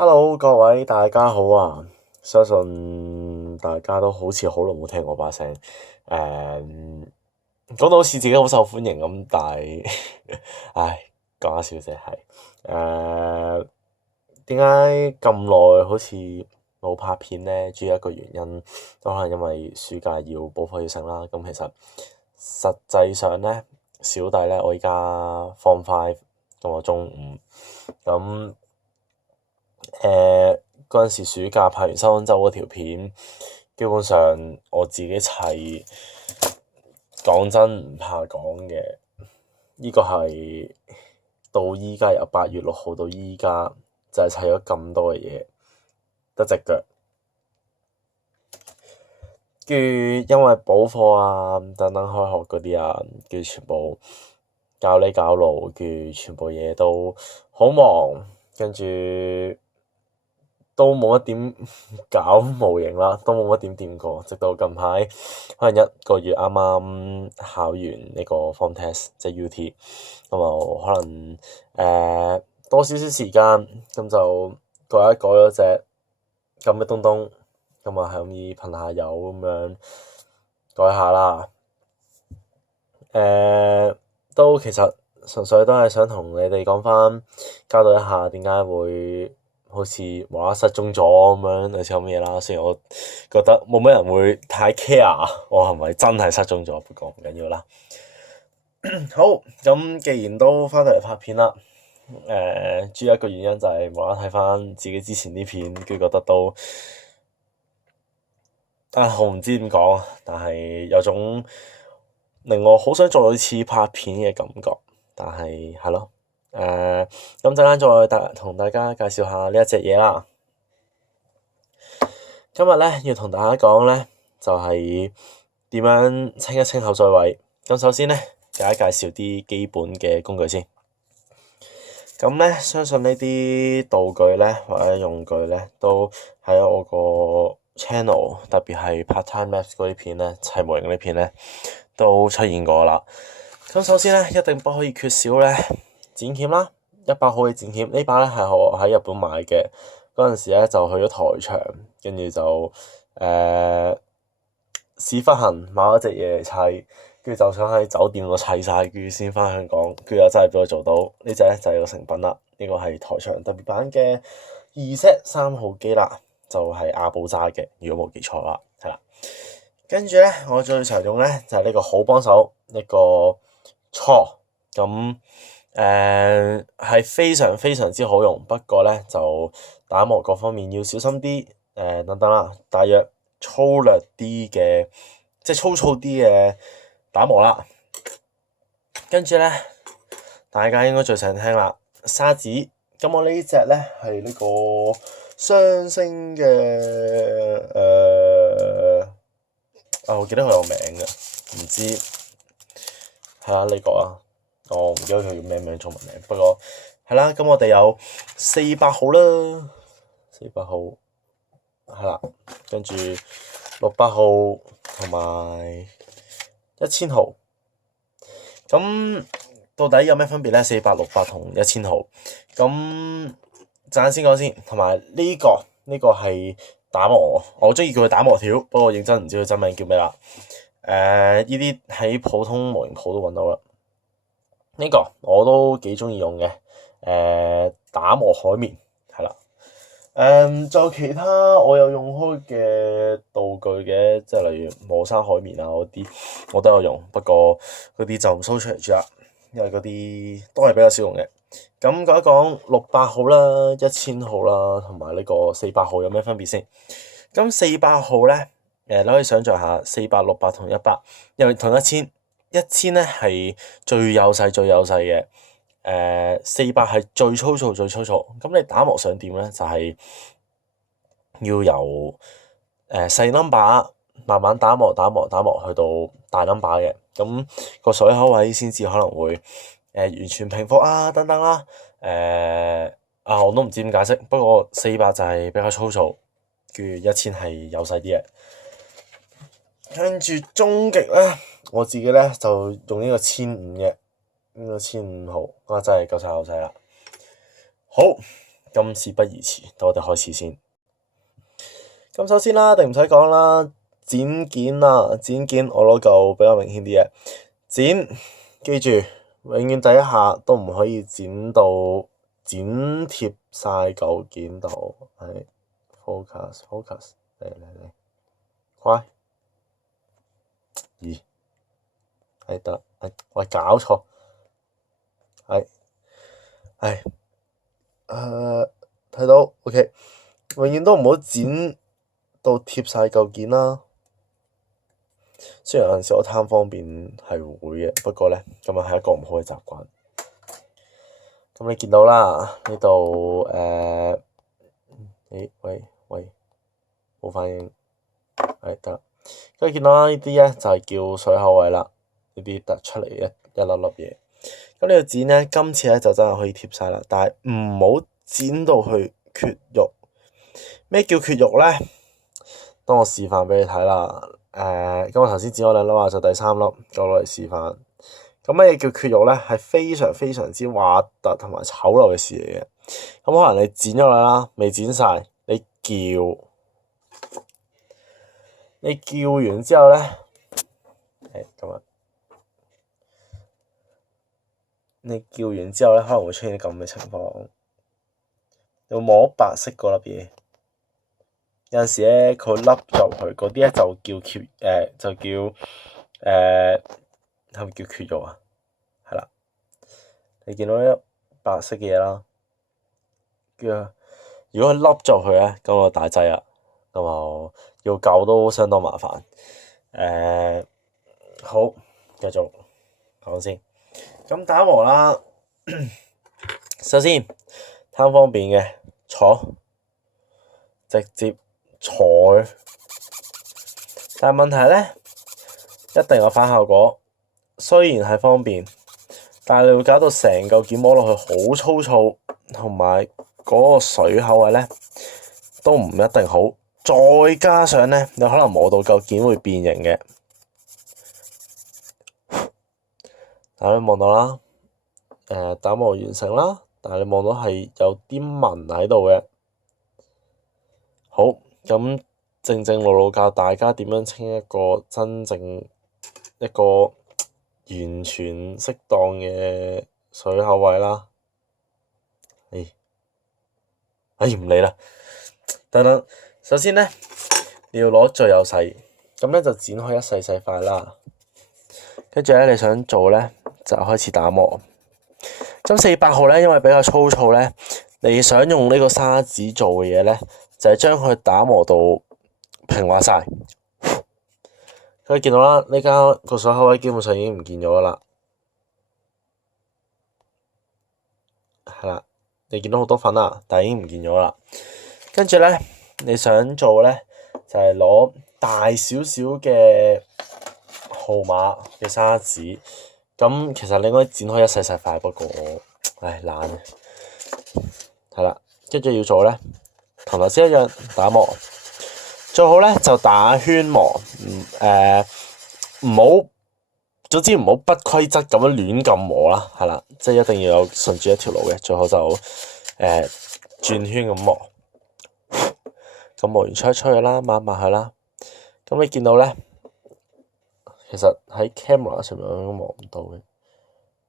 Hello，各位大家好啊！相信大家都好似好耐冇聽我把聲，講到好似自己好受歡迎咁，但係，唉，講下笑啫，係點解咁耐好似冇拍片呢？主要一個原因都可能因為暑假要補課要成啦。咁其實實際上呢，小弟呢，我而家 Form 5，咁我中五，咁嗰陣時暑假拍完新安州嗰條片，基本上我自己砌，講真唔怕講嘅，呢個係到依家由8月6號到依家，就係砌咗咁多嘅嘢，得隻腳。跟住因為補課啊，等等開學嗰啲啊，跟住全部搞呢搞路，跟住全部嘢都好忙，跟住都冇乜點搞模型啦，都冇乜點掂過，直到近排可能一個月啱啱考完呢個 form test，即係 UT，咁就可能多少少時間，咁就改咗隻咁嘅東東，咁啊係咁易噴下油咁樣改下啦。都其實純粹都係想同你哋講翻，交代一下點解會好似無啦啦失蹤咗咁樣，類似咁嘢啦。雖然我覺得冇乜人會太 care 我係咪真係失蹤咗，不過唔緊要啦。好，咁既然都翻到嚟拍片啦，主要一個原因就係無啦啦睇翻自己之前啲片，跟住覺得都我唔知點講，但係有種令我好想再次拍片嘅感覺。但係係咯，咁陣間再同大家介紹下呢一隻嘢啦。今日咧要同大家講咧，就係點樣清一清口水位。咁首先咧，大家介紹啲基本嘅工具先。咁咧，相信呢啲道具咧或者用具咧，都喺我個 channel，特別係 part time maths 嗰啲片咧，砌模型嗰啲片咧，都出現過啦。咁首先咧，一定不可以缺少咧剪鉗啦，100號嘅剪鉗。呢把咧係我喺日本買嘅，嗰陣時咧就去咗台場，跟住就屎忽痕買咗隻嘢嚟砌，跟住就想喺酒店度砌晒，跟住先翻香港，跟住又真係俾我做到。呢隻咧就係個成品啦，呢個係台場特別版嘅2Z 3號機啦，就係阿寶揸嘅，如果冇記錯啦，係啦。跟住咧，我最常用咧就係呢個好幫手，一個銼，咁係非常非常之好用，不過咧就打磨各方面要小心啲，等等啦，大約粗略啲嘅，即係粗糙啲嘅打磨啦。跟住咧，大家應該最常聽啦，砂紙。咁我呢隻咧係呢個雙星嘅我記得佢有名嘅，唔知係啦呢個啊，我唔記得佢叫咩名中文名，不過係啦，咁我哋有400號啦，400號係啦，跟住600號同埋1000號，咁到底有咩分別咧？400、600同1000號，咁陣間先講先，同埋呢個係打磨，我中意叫佢打磨條，不過我認真唔知佢真名叫咩啦。呢啲喺普通模型鋪都揾到啦。呢個我都幾中意用嘅，打磨海綿係啦。仲有其他我有用開嘅道具嘅，即係例如磨砂海綿啊嗰啲，我都有用，不過嗰啲就唔 show 出嚟住啦，因為嗰啲都係比較少用嘅。咁講一講600號啦、1000號啦，同埋呢個400號有咩分別先？咁400號咧，你可以想象下400、600同100，因為同1000咧係最幼細嘅，400係最粗糙。咁你打磨想點咧？就係要由細 number 慢慢打磨去到大 number 嘅，咁個水口位先至可能會完全平復啊等等啦。我都唔知點解釋，不過400就係比較粗糙，跟住1000係幼細啲嘅。跟住終極咧，我自己咧就用呢個1500嘅，呢個1500號，真係夠晒啦。好，今次不宜遲，等我哋開始先。咁首先啦，一定唔使講啦，剪件啊，剪件我攞嚿比較明顯啲嘅剪，記住永遠第一下都唔可以剪貼晒嚿件度，係 focus，嚟，乖，咦，係得，喂搞錯，睇到 OK，永遠都唔好剪到貼晒嚿件啦。雖然有陣時我貪方便係會嘅，不過咧咁啊係一個唔好嘅習慣。咁你見到啦呢度喂冇反應，得啦。跟住見到啦呢啲咧就係叫水口位啦，呢啲突出嚟一粒粒嘢。咁呢個剪咧，今次咧就真係可以貼晒啦，但係唔好剪到去缺肉。咩叫缺肉咧？當我示範俾你睇啦。咁我頭先剪咗兩粒啊，就第三粒再攞嚟示範。咁乜嘢叫缺肉咧？係非常非常之核突同埋醜陋嘅事嚟嘅。咁可能你剪咗佢啦，未剪晒，你叫完之後咧，咁啊，你叫完之後咧，可能會出現咁嘅情況。你會摸白色嗰粒嘢，有陣時咧佢凹入去嗰啲咧就叫缺係咪叫缺肉啊？係啦，你見到呢粒白色嘅嘢啦，如果佢凹咗入去咧，咁就大劑啦，咁啊要救都相當麻煩。好，繼續講先。咁打磨啦，首先貪方便嘅直接坐，但係問題咧一定有反效果。雖然係方便，但係你會搞到成嚿件摸落去好粗糙，同埋嗰個水口位咧都唔一定好。再加上咧，你可能摸到嚿件會變形嘅。大家望到啦，打磨完成啦，但係你望到係有啲紋喺度嘅。好，咁正路路教大家點樣清一個真正一個完全適當嘅水口位啦。唔理啦，等。首先咧，你要攞最幼細，咁咧就剪開一細細塊啦。跟住咧，你想做咧就開始打磨。咁400號咧，因為比較粗糙咧，你想用呢個砂紙做嘅嘢咧，就係將佢打磨到平滑晒。可以見到啦，呢間個水口位基本上已經唔見咗噶啦，係啦，你見到好多粉啦，但係已經唔見咗啦。跟住咧，你想做咧就係攞大少少嘅號碼嘅砂紙。咁其實你應該剪開一細細塊，不過懶啊。係啦，跟住要做咧，同頭先一樣打磨。最好咧就打圈磨，總之唔好不規則咁樣亂咁磨啦，係啦，即係一定要有順住一條路嘅，最好就轉圈咁磨。咁磨完吹一吹佢啦，抹一抹佢啦。咁你見到咧，其實喺 camera 上面我都磨唔到嘅，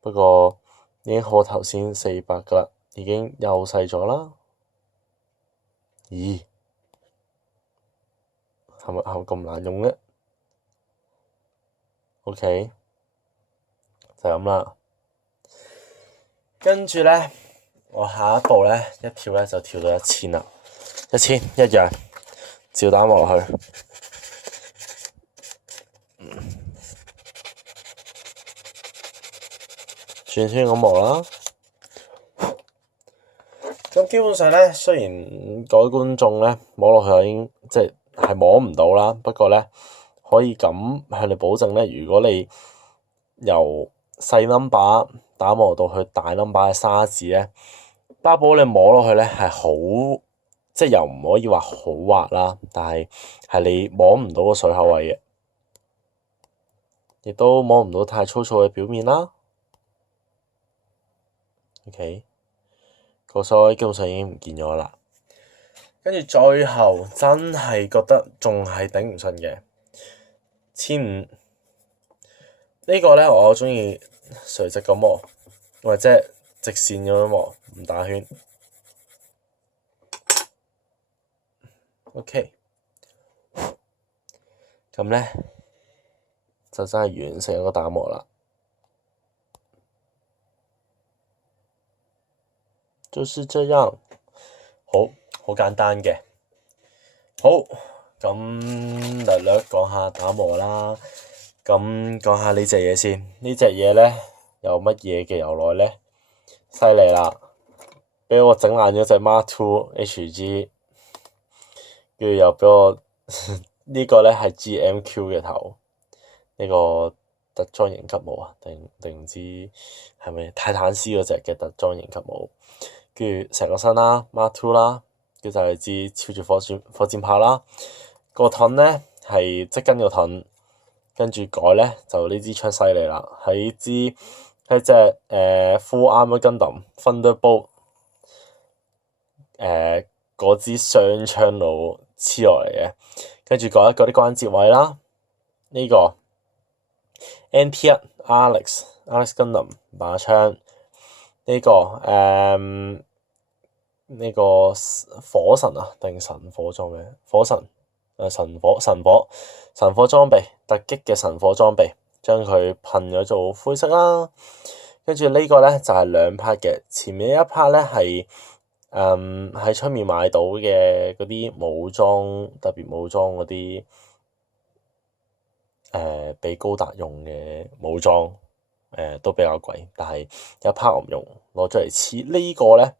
不過已經好頭先400噶啦，已經幼細咗啦。咦？係咪咁難用咧 ？OK，就咁啦。跟住咧，我下一步咧一跳咧就跳到1000啦，1000一樣照打磨落去。轉圈咁磨啦。咁基本上咧，雖然各位觀眾咧摸落去已經即係摸唔到啦，不過咧可以咁向你保證咧，如果你由細 number 打磨到去大 number 嘅砂紙咧，包保你摸落去咧係好，即係又唔可以話好滑啦，但係你摸唔到個水口位嘅，亦都摸唔到太粗糙嘅表面啦。OK，個所有基本上已經唔見咗啦。跟住最後真係覺得仲係頂唔順嘅1500呢個咧，我中意垂直咁磨，或者直線咁樣磨，唔打圈。OK，咁咧就真係完成一個打磨啦。就是這樣，好簡單嘅。好，咁略略講下打磨啦。咁講下呢隻嘢先，呢隻嘢咧有乜嘢嘅由來咧？犀利啦！畀我整爛咗隻 Mark II HG，跟住又畀我呢個咧係 GMQ 嘅頭，呢個特裝型級帽啊，定唔知係咪泰坦斯嗰隻嘅特裝型級帽？跟住成個身啦 ，Mark II 啦，跟住就係支超住火箭炮啦。個盾咧係即跟個盾，跟住改咧就呢支槍犀利啦，係隻Full Armour Gundam Thunderbolt 嗰支雙槍佬黐落嚟嘅，跟住改一改啲關節位啦。呢個 NT1 Alex Gundam 把槍，呢個火神啊定神火裝咩？火神神火裝備，突擊嘅神火裝備，將佢噴咗做灰色啦。跟住呢個咧就係2 part 嘅，前面一 part 咧係喺出面買到嘅嗰啲武裝，特別武裝嗰啲俾高達用嘅武裝，都比較貴，但係一 part 我唔用，攞出嚟黐。呢個咧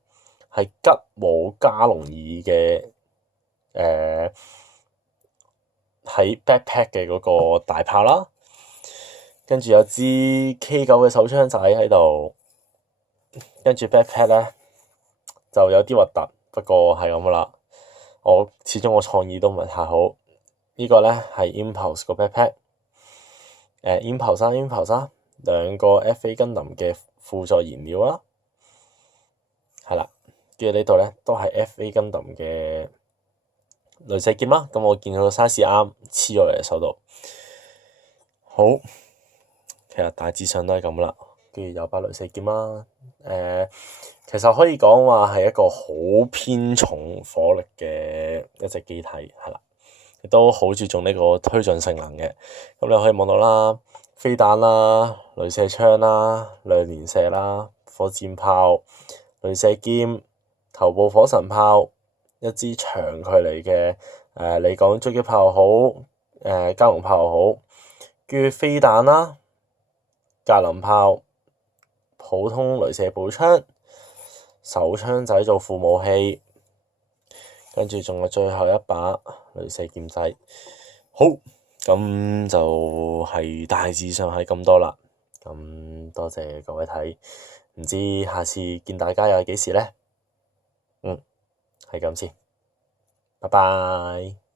係吉姆加隆爾嘅喺 backpack 嘅嗰個大炮啦，跟住有支 K9 嘅手槍仔喺度，跟住 backpack 咧就有啲核突，不過係咁噶啦。我始終我創意都唔係太好。呢個咧係 Impulse 個 backpack，Impulse 啦，2個 FA Gundam 嘅輔助燃料啦，係啦，跟住呢度咧都係 FA Gundam嘅鐳射劍啦。咁我見佢個 size 啱，黐咗嚟手度。好，其實大致上都係咁啦。跟住有把鐳射劍啦，其實可以講話係一個好偏重火力嘅一隻機體，係啦，亦都好注重呢個推進性能嘅。咁你可以望到啦，飛彈啦、鐳射槍啦、兩連射啦、火箭炮、鐳射劍、頭部火神炮、一支長距離嘅你講狙擊炮好，加農炮好，跟住飛彈啦、格林炮、普通鐳射步槍、手槍仔做副武器，跟住仲有最後一把鐳射劍仔。好，咁就係大致上係咁多啦。咁多謝各位睇，唔知下次見大家又係幾時咧？係咁先，拜拜。